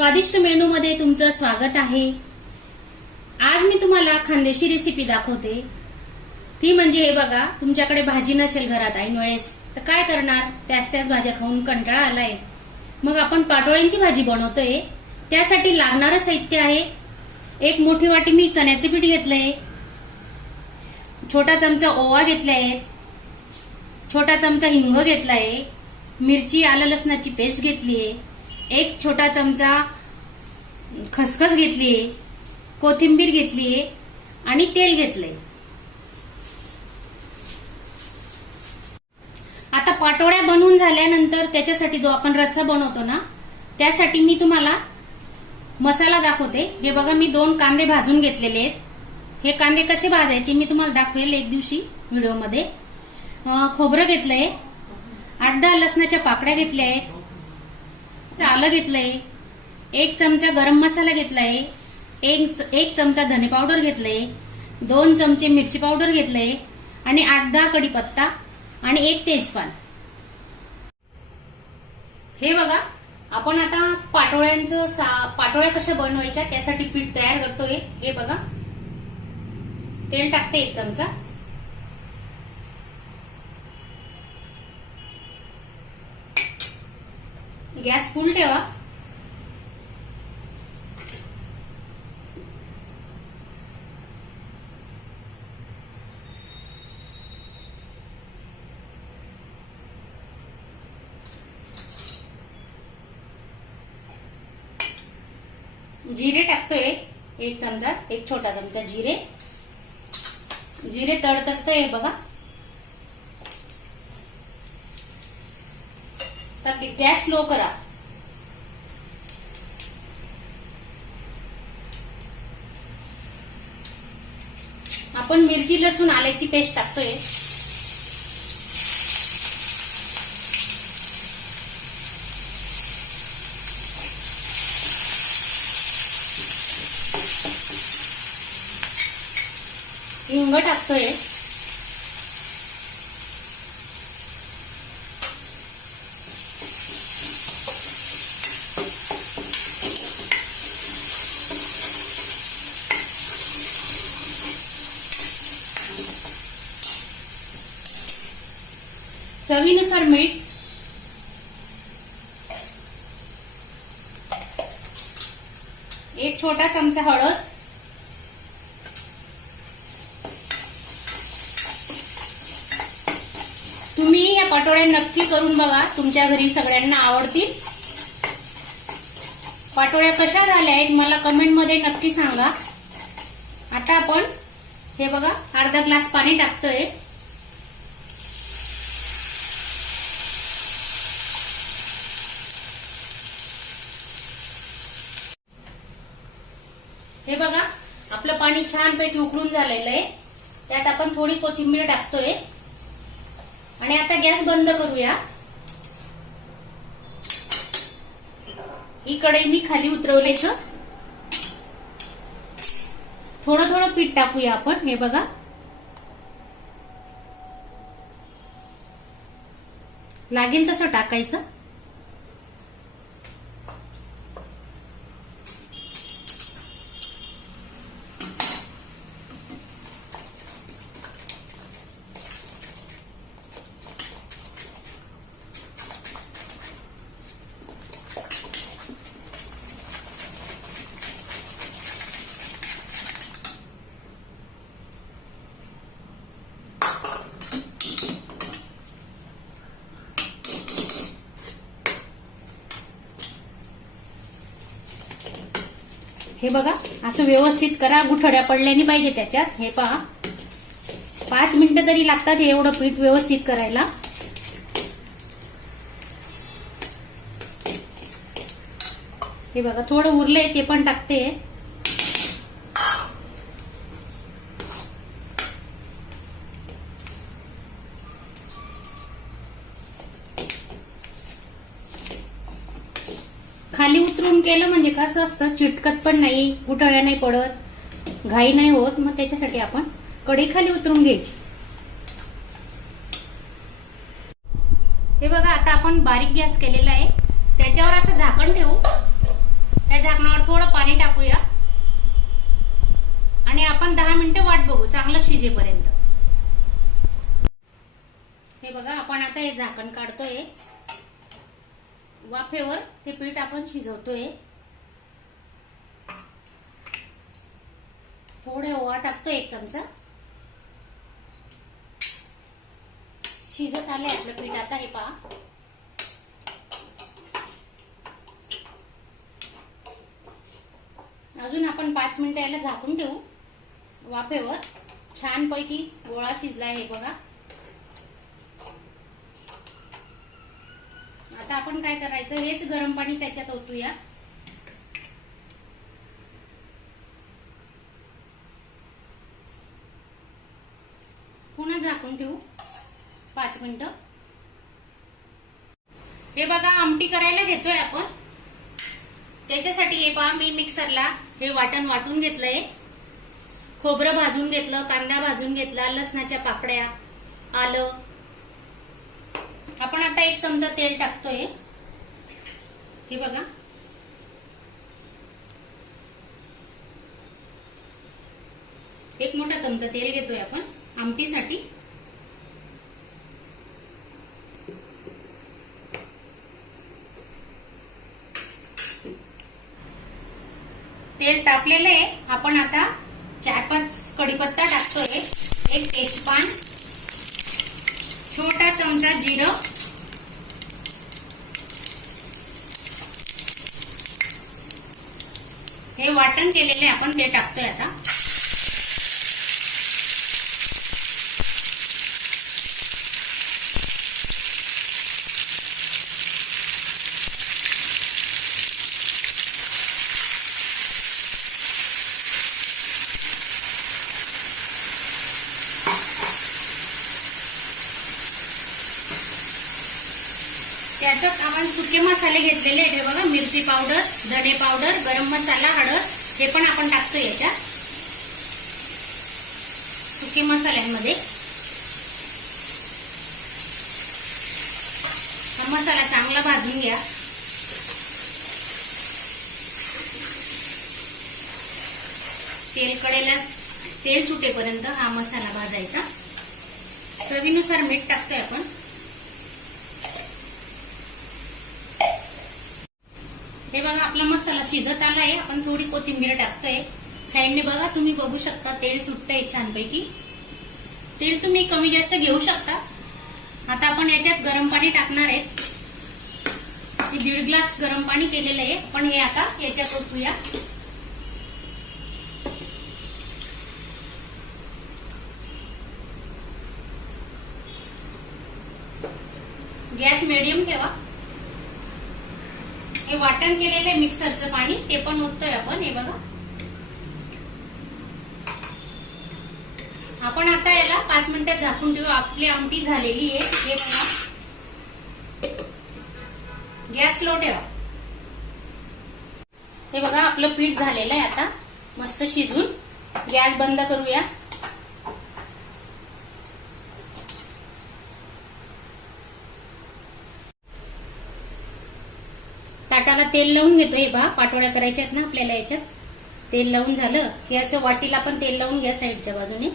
स्वादिष्ट मेनू मध्ये तुमचं स्वागत आहे. आज मी तुम्हाला खानदेशी रेसिपी दाखवते. ती म्हणजे हे बघा तुमच्याकडे भाजी नसेल घरात ऐन वेळेस तर काय करणार? त्याच त्याच भाज्या खाऊन कंटाळा आलाय. मग आपण पाटोळ्यांची भाजी बनवतोय. त्यासाठी लागणारं साहित्य आहे. एक मोठी वाटी मी चण्याचे पीठ घेतलंय. छोटा चमचा ओवा घेतलाय. छोटा चमचा हिंग घेतलाय. मिरची आलं लसणाची पेस्ट घेतलीये. एक छोटा चमचा खसखस घेतलीये कोथिंबीर घेतलीये आणि तेल घेतलंय. आता पाटोळ्या बनवून झाल्यानंतर त्याच्यासाठी जो आपण रस्सा बनवतो ना त्यासाठी मी तुम्हाला मसाला दाखवते. हे बघा मी दोन कांदे भाजून घेतलेले आहेत. हे कांदे कसे भाजायचे मी तुम्हाला दाखवेल एक दिवशी व्हिडिओमध्ये. खोबरं घेतलंय. आठ दहा लसणाच्या पाकड्या घेतल्या आहेत. आलं घेतलंय एक चमचा गरम मसाला घेतलाय एक एक चमचा धने पावडर घेतलंय दोन चमचे मिरची पावडर घेतलंय आणि आठ दहा कढीपत्ता आणि एक तेजपान. हे बघा आपण आता पाटोळ्यांचं सा- पाटोळ्या कशा बनवायच्या त्यासाठी पीठ तयार करतोय. हे बघा. तेल टाकते एक चमचा. गॅस फुल ठेवा. जिरे टाकतोय एक चमचा एक छोटा चमचा जिरे. जिरे तडतडतंय बघा. तर गॅस स्लो करा. आपण मिरची लसूण आल्याची पेस्ट टाकतोय. हिंग टाकतोय. चवीनुसार मीठ. एक छोटा चमचा हळद. तुम्ही या पाटोळ्या नक्की करून बघा तुमच्या घरी सगळ्यांना आवडतील. पाटोळ्या कशा झाल्या आहेत मला कमेंटमध्ये नक्की सांगा. आता आपण हे बघा अर्धा ग्लास पाणी टाकतोय. हे बघा आपलं पाणी छानपैकी उकळून झालेलं आहे. त्यात आपण थोडी कोथिंबीर टाकतोय. आणि आता गॅस बंद करूया. ही कढई मी खाली उतरवल्याच थोडं थोडं पीठ टाकूया आपण हे बघा. लागेल तसं टाकायचं. हे बघा असं व्यवस्थित करा. गुठड्या पडल्याने पाहिजे त्याच्यात. हे पहा. पाच मिनिटं तरी लागतात हे एवढं पीठ व्यवस्थित करायला. हे बघा थोडं उरलंय ते पण टाकते. खाली उतरून केलं म्हणजे कसं असतं चिटकत पण नाही गुठळ्या नाही पडत घाई नाही होत मग त्याच्यासाठी आपण कढई खाली उतरून घ्यायची. हे बघा आता आपण बारीक गॅस केलेला आहे. त्याच्यावर असं झाकण ठेवू. त्या झाकणावर थोडं पाणी टाकूया. आणि आपण दहा मिनिटं वाट बघू चांगलं शिजेपर्यंत. हे बघा आपण आता हे झाकण काढतोय. वाफेवर ते पीठ आपण शिजवतोय. थोडे ओवा टाकतोय एक चमचा. शिजत आलंय आपलं पीठ आता हे पहा. अजून आपण पाच मिनिटं याला झाकून ठेवू. वाफेवर छानपैकी गोळा शिजलाय हे बघा. आता आपण काय करायचं? हेच गरम पाणी त्याच्यात ओतूया. पुन्हा झाकून ठेवू. पाच मिनिट. हे बघा आमटी करायला घेतोय आपण. त्याच्यासाठी हे पहा मी मिक्सरला हे वाटण वाटून घेतलंय. खोबरं भाजून घेतलं कांदा भाजून घेतला लसणाच्या पापड्या आलं आपण आता एक चमचा तेल टाकतोय. हे बघा. एक मोठा चमचा तेल घेतोय आपण आमटीसाठी. तेल तापलेलं आहे. आपण आता चार पाच कढीपत्ता टाकतोय. एक तेजपान छोटा चमचा जिरं. हे वाटण केलेले आपण ते टाकतोय आता. त्याच्यात आपण सुके मसाले घेतलेले आहेत. हे बघा मिरची पावडर धने पावडर गरम मसाला हळद हे पण आपण टाकतोय याच्यात. सुके मसाल्यांमध्ये. हा मसाला चांगला भाजून घ्या. तेल कडेला तेल सुटेपर्यंत हा मसाला भाजायचा. चवीनुसार मीठ टाकतोय आपण. हे बघा आपला मसाला शिजत आलाय. आपण थोडी कोथिंबीर टाकतोय. साईडने बघा तुम्ही बघू शकता तेल सुटतंय छानपैकी. तेल तुम्ही कमी जास्त घेऊ शकता. आता आपण याच्यात गरम पाणी टाकणार आहे. दीड ग्लास गरम पाणी केलेलं आहे. पण हे आता याच्यात ओतूया. गॅस मिडियम ठेवा. हे वाटण केलेलं आहे मिक्सरचं पाणी ते पण ओततोय आपण. हे बघा. आपण आता याला पाच मिनिटं झाकून ठेवू. आपली आमटी झालेली आहे. हे बघा. गॅस लो ठेवा. हे बघा आपलं पीठ झालेलं आहे आता. मस्त शिजून. गॅस बंद करूया. तेल लावून घेतो हे बा पाटोळ्या करायच्या आहेत ना आपल्याला याच्यात. तेल लावून झालं की असं वाटीला पण तेल लावून घ्या साईडच्या बाजूने.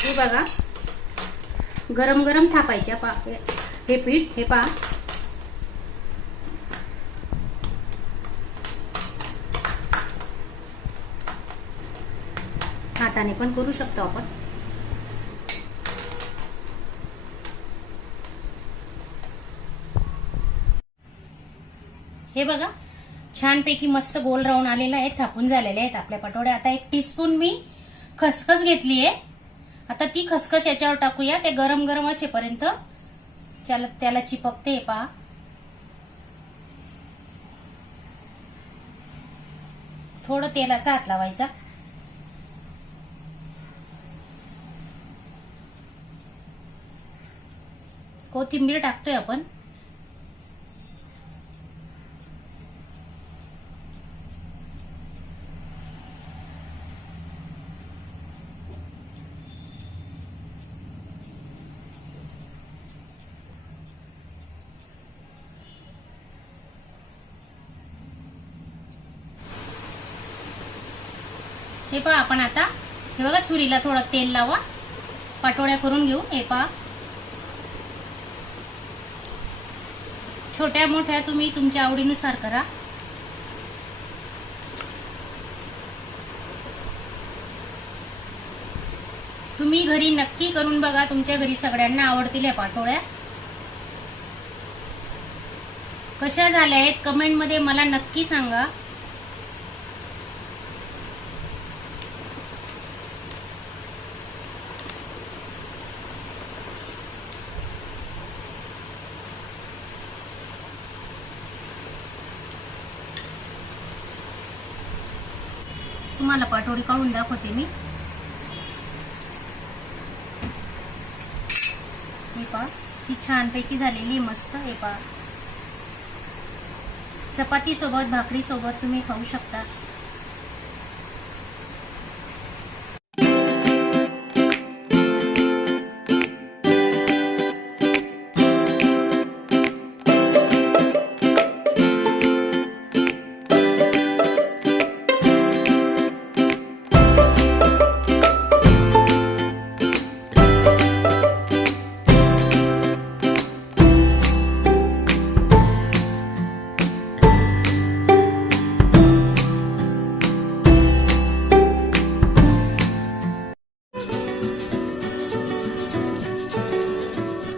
हे बघा गरम गरम थापायच्या पा हे पीठ हे पा. हाताने पण करू शकतो आपण. हे बघा छानपैकी मस्त गोल राहून आलेला आहे थापून झालेले आहेत आपल्या पटोड्या आता एक टीस्पून मी खसखस घेतली आहे आता ती खसखस याच्यावर टाकूया. ते गरम गरम असेपर्यंत त्याला त्याला चिपकते हे पहा. थोडं तेलाचा हात लावायचा. कोथिंबीर टाकतोय आपण. हे पहा आपण आता हे बघा सुरीला थोडं तेल लावा. पाटोळ्या करून घेऊ. हे पहा. छोट्या मोठ्या तुम्ही तुमच्या आवडीनुसार करा. तुम्ही घरी नक्की करून बघा तुमच्या घरी सगळ्यांना आवडतील या पाटोळ्या. कशा झाल्या आहेत? कमेंटमध्ये मला नक्की सांगा. तुम्हाला पाठोडी काढून दाखवते मी. हे पा ती छानपैकी झालेली आहे मस्त हे पा चपाती सोबत भाकरी सोबत तुम्ही खाऊ शकता.